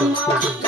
అమ్మా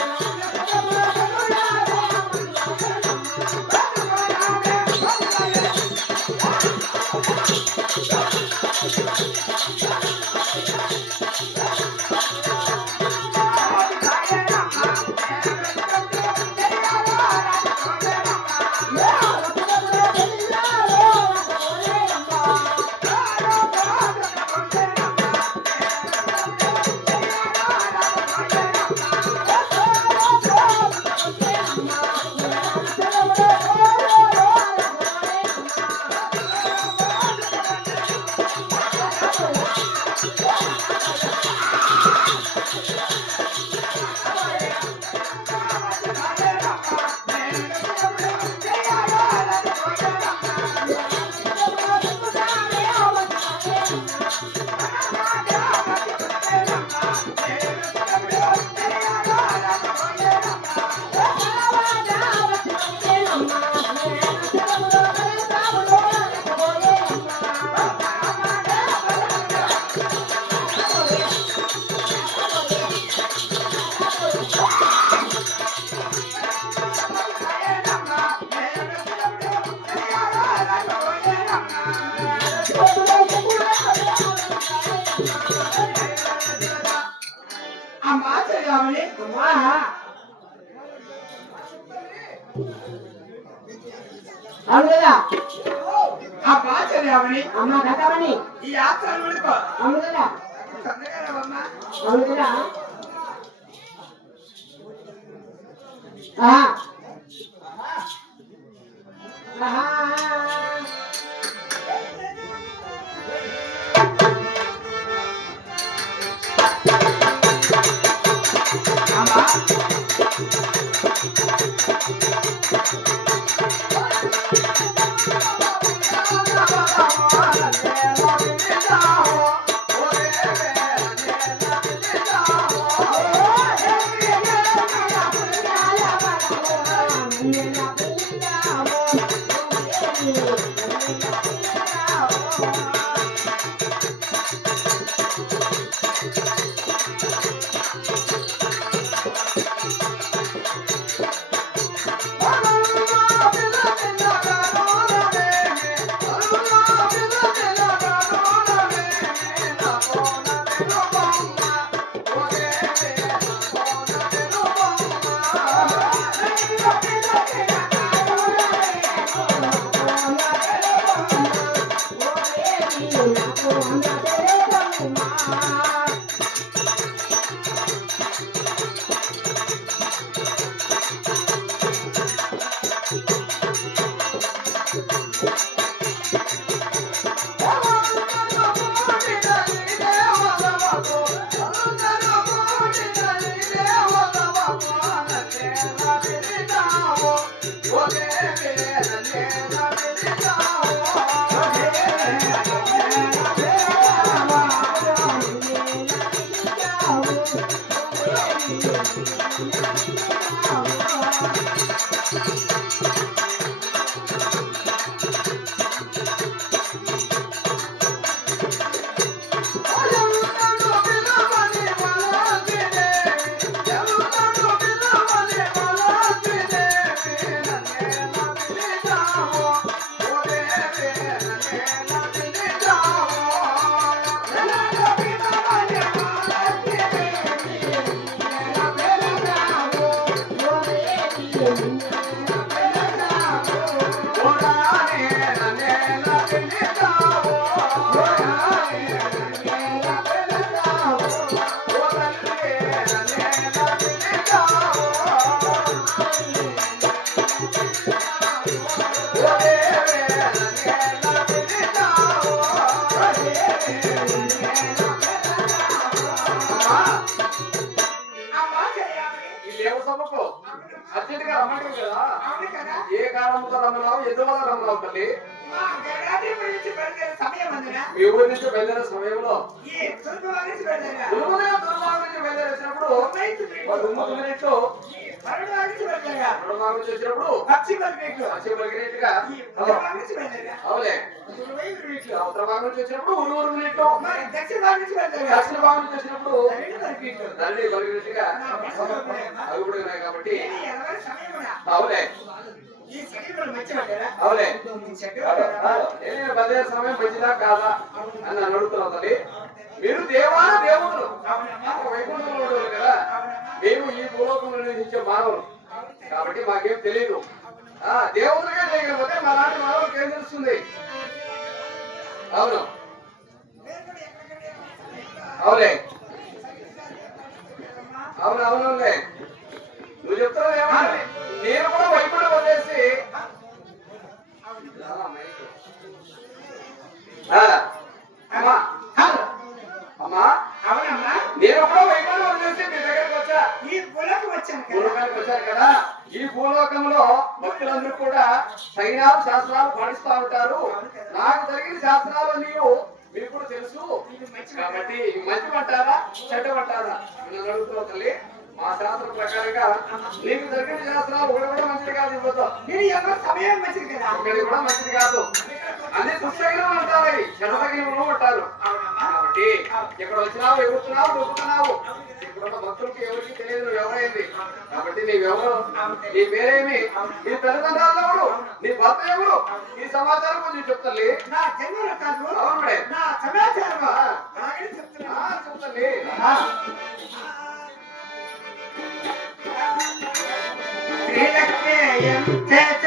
అమ్మా అవును కదా? అమ్మా చెయ్యాలి అమ్మ కథమని. ఈ ఆచారం విడుకో అవును కదా? చంద్రగారమ్మా అవును కదా? ఆహా. ఆహా. talk about. పశ్చిమ వైపు పశ్చిమ పలికినట్టుగా ఈ ఉత్తర వారి నుంచి బయలుదేరా అవులే. వైపు వీటిలో ఉత్తర భాగం నుంచి వచ్చినప్పుడు ఉరు ఉరుమునట్లు మరి దక్షిణ నుంచి భాగం నుంచి వచ్చినప్పుడు దండి పలికినట్టుగా అవి కూడా కాబట్టి. అవులే. చెట్టు నేను బయలుదేరే సమయం మంచిదా కాదా అని నన్ను అడుగుతున్నావు తల్లి. మీరు దేవాన దేవుడు వైకుంఠంలో ఉండేవారు కదా. మేము ఈ భూలోకంలో నివసించే మానవులు. కాబట్టి మాకేం తెలియదు ఆ దేవుడిగా చేయకపోతే మా నాటి మానవులకు ఏం తెలుస్తుంది? అవును. అవులే అవును అవునులే నువ్వు చెప్తున్నావు నేను కూడా అమ్మా. అవునమ్మా నేను కూడా వైకుంఠం వదిలేసి మీ దగ్గరికి వచ్చా. ఈ పొలకు వచ్చాను కదా. భూలోకానికి వచ్చారు కదా. ఈ భూలోకంలో భక్తులందరూ కూడా సైనాలు శాస్త్రాలు పాటిస్తూ ఉంటారు. నాకు జరిగిన శాస్త్రాలు నీవు మీకు కూడా తెలుసు. కాబట్టి మంచి పట్టారా చెడ్డ పట్టారా నన్ను తల్లి. మా శాస్త్రం ప్రకారంగా నీకు జరిగిన శాస్త్రాలు ఒకటి కూడా మంచిది కాదు ఇవ్వదు మీరు ఎవరి సమయం మంచిది కదా? ఒకటి కూడా మంచిది కాదు. అన్ని దుస్తగినం అంటారు అవి. చెడతగినములు అంటారు. కాబట్టి ఇక్కడ వచ్చినావు ఎగురుతున్నావు దొక్కుతున్నావు ఇక్కడ ఉన్న భక్తులకి ఎవరికి తెలియదు నువ్వు ఎవరైంది. కాబట్టి నీవెవరు నీ పేరేమి? నీ తల్లిదండ్రులు ఎవరు? నీ భర్త ఎవరు? ఈ సమాచారం కొంచెం చెప్తాలి నా అవును మేడం నా సమాచారం చెప్తున్నా చెప్తాలి శ్రీలక్ష్మీయం చేసేను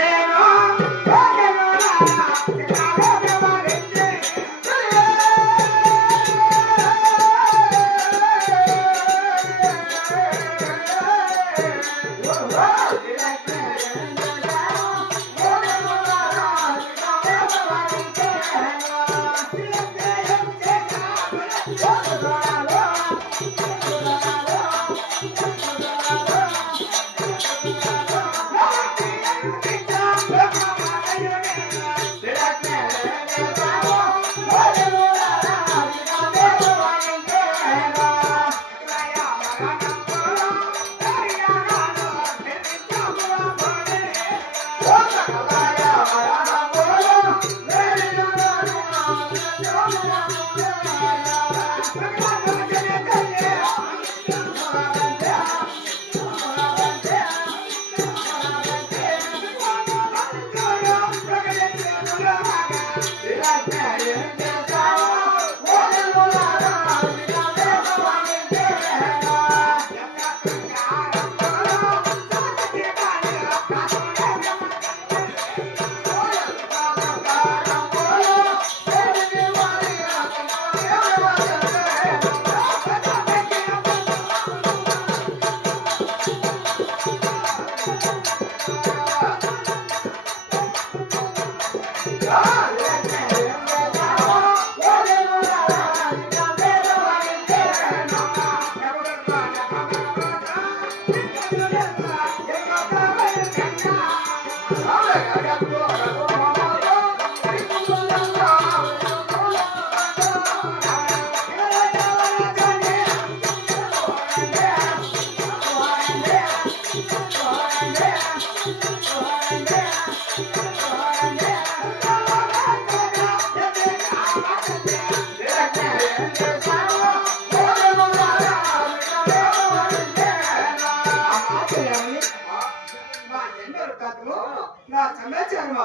నా సమాచారం.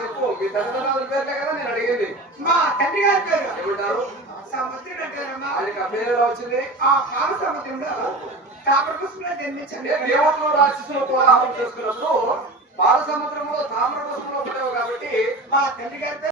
చెప్పు మీ తల్లిదండ్రుల పేర్లే కదా నేను అడిగేది మా తండ్రి గారి పేరు ఏమంటారు సముద్రుడు అంటారమ్మా ఆ పేరు వచ్చింది ఆ పాల సముద్రంలో తామర జన్మించాడు. అంటే దేవుళ్ళు రాక్షసులు కోలాహలం చేసుకున్నప్పుడు బాల సముద్రంలో తామ్ర పుష్పంలో పడేవి కాబట్టి మా తండ్రి గారి